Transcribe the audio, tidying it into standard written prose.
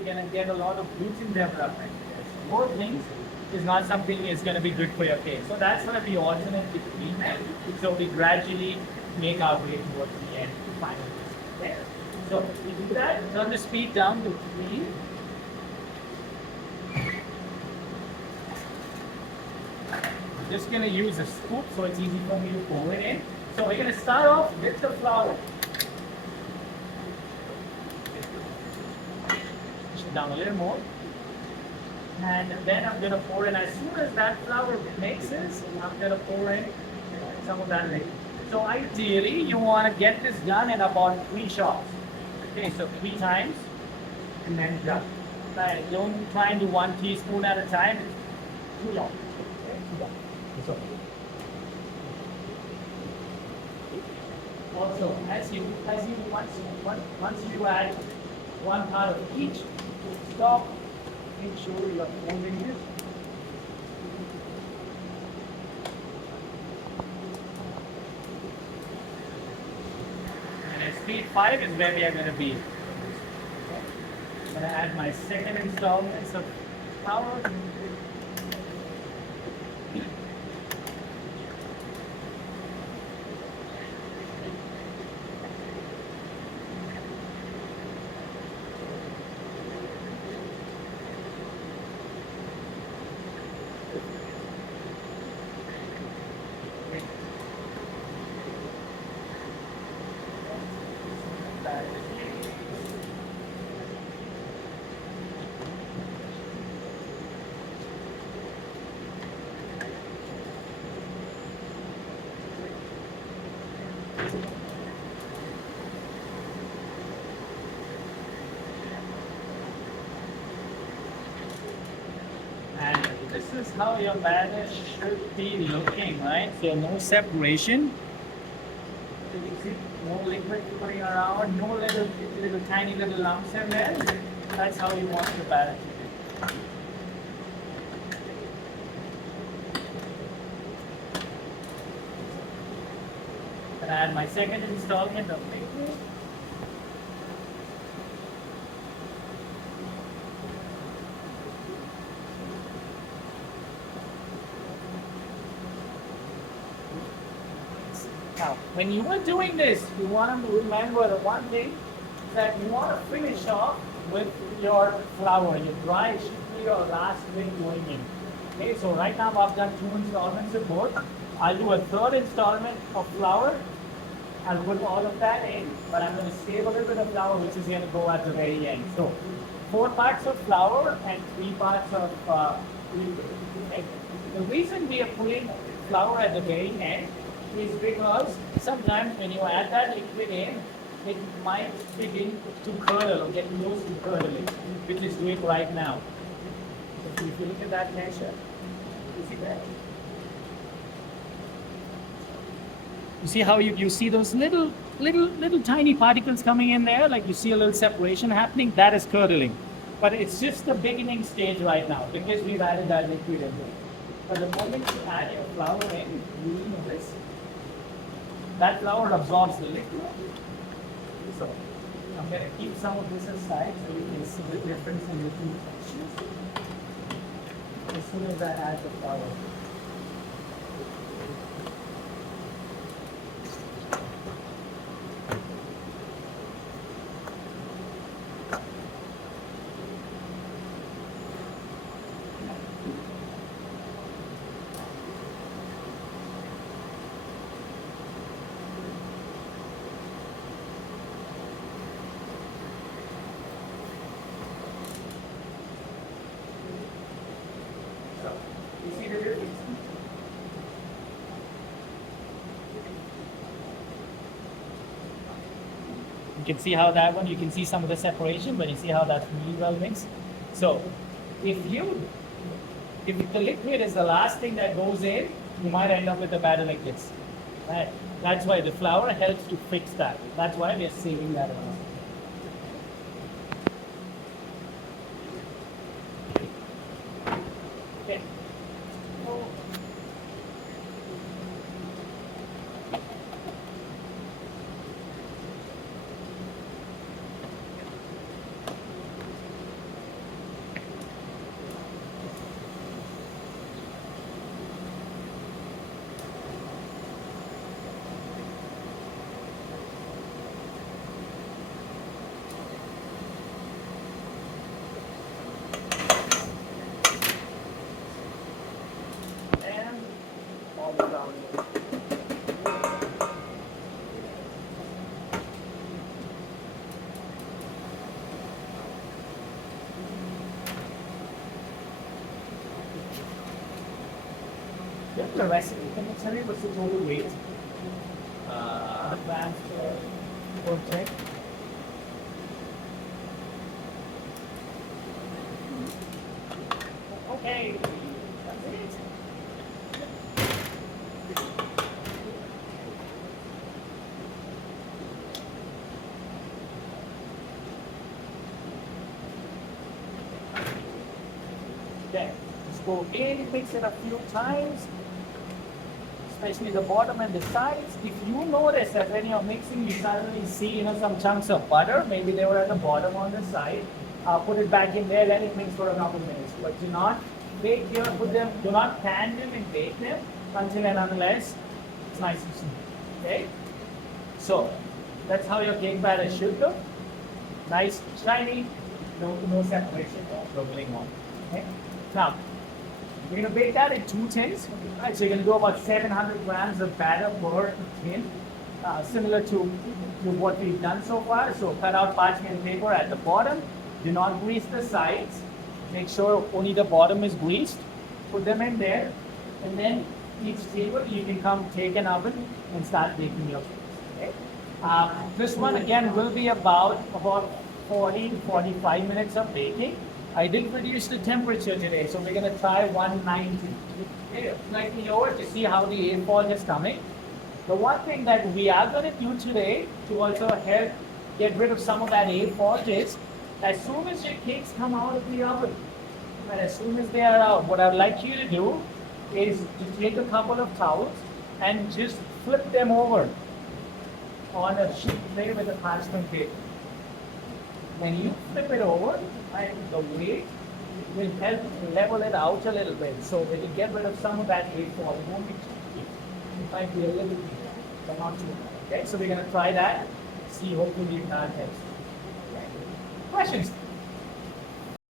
you're going to get a lot of gluten development. Both things is not something that's going to be good for your case. So that's going to be alternate between them. So we gradually make our way towards the end finally. Okay? So we do that, turn the speed down to 3. Just going to use a scoop so it's easy for me to pour it in. So we're going to start off with the flour. Push it down a little more. And then I'm going to pour in, as soon as that flour mixes, I'm going to pour in some of that liquid. So ideally, you want to get this done in about 3 shots. Okay, so 3 times, and then done. Right, don't try and do 1 teaspoon at a time. It's too long. Okay, too long. So, also, as you once you add 1 part of each, stop. Make sure you are folding it. And at speed 5 is where we are going to be. I'm going to add my second installment of flour. And this is how your batter should be looking, right? So no separation. So you see, no liquid floating around, no little tiny little lumps in there. That's how you want the batter to be. And add my second installment of liquid. Now, when you are doing this, you want to remember the one thing that you want to finish off with your flour, your dry should be your last thing going in. Okay, so right now I've done 2 installments of both. I'll do a 3rd installment of flour. I'll put all of that in, but I'm going to save a little bit of flour, which is going to go at the very end. So 4 parts of flour and 3 parts of liquid. Okay? The reason we are putting flour at the very end is because sometimes when you add that liquid in, it might begin to curdle or get close to curdling, which is doing right now. So if you look at that measure, you see that? You see how you see those little tiny particles coming in there, like you see a little separation happening? That is curdling. But it's just the beginning stage right now because we've added that liquid in there. But the moment you add your flour in, you will notice that flour absorbs the liquid. So I'm going to keep some of this aside so you can see the difference in the two textures. As soon as I add the flour. You see the difference? You can see how that one, you can see some of the separation, but you see how that's really well mixed. So if the liquid is the last thing that goes in, you might end up with a batter like this. Right? That's why the flour helps to fix that. That's why we are saving that one. Okay. put the recipe? Can you tell me what's the total weight? The grams per check. Okay, that's it. Okay, just go in, mix it a few times, especially the bottom and the sides. If you notice that when you're mixing, you suddenly see, some chunks of butter, maybe they were at the bottom on the side, put it back in there, let it mix for a couple minutes. But do not bake here, do not pan them and bake them until and unless it's nice and smooth. Okay? So, that's how your cake batter should look. Nice, shiny, no separation, no going on. Okay? Now, we're going to bake that in 2 tins. Right, so you're going to do about 700 grams of batter per tin, similar to what we've done so far. So cut out parchment paper at the bottom. Do not grease the sides. Make sure only the bottom is greased. Put them in there. And then each table, you can come take an oven and start baking your cakes. Okay? This one again will be about 40-45 minutes of baking. I did reduce the temperature today, so we're going to try 190. Okay, slightly lower to see how the A-fall is coming. The one thing that we are going to do today to also help get rid of some of that A-fall is, as soon as your cakes come out of the oven, and as soon as they are out, what I'd like you to do is to take a couple of towels and just flip them over on a sheet made with a parchment paper. When you flip it over, and the weight will help level it out a little bit, so we can get rid of some of that A-fall. It won't be too deep. It might be a little bit deep, but not too much. Okay, so we're going to try that. See, hopefully that helps. Okay. Questions?